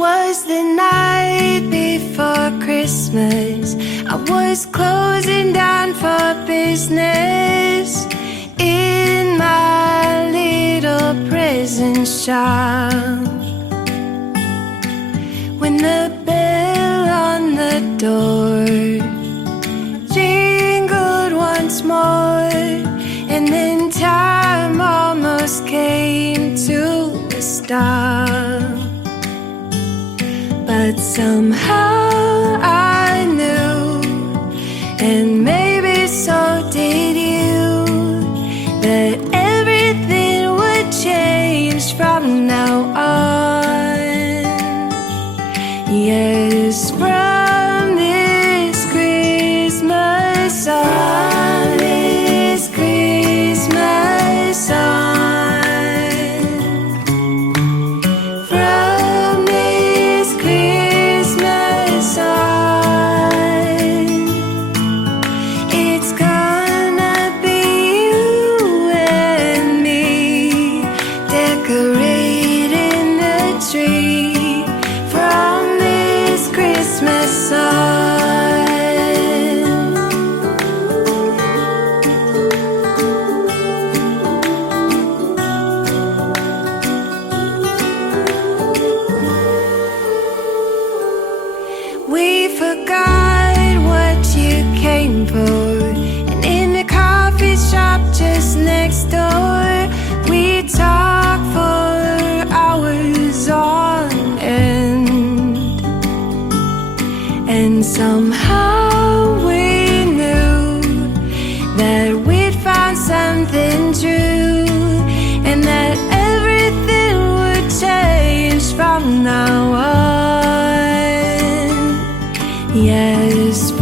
was the night before Christmas. I was closing down for business in my little present shop, when the bell on the door jingled once more, and then time almost came to a stop. But somehow I knew, and maybe so did you, that everything would change from now on. Yes, from this Christmas on, this Christmas on. We forgot what you came for, and in the coffee shop just next door, we talked for hours on end. And somehow we knew that we'd found something true, and that everything would change from now on. Yes,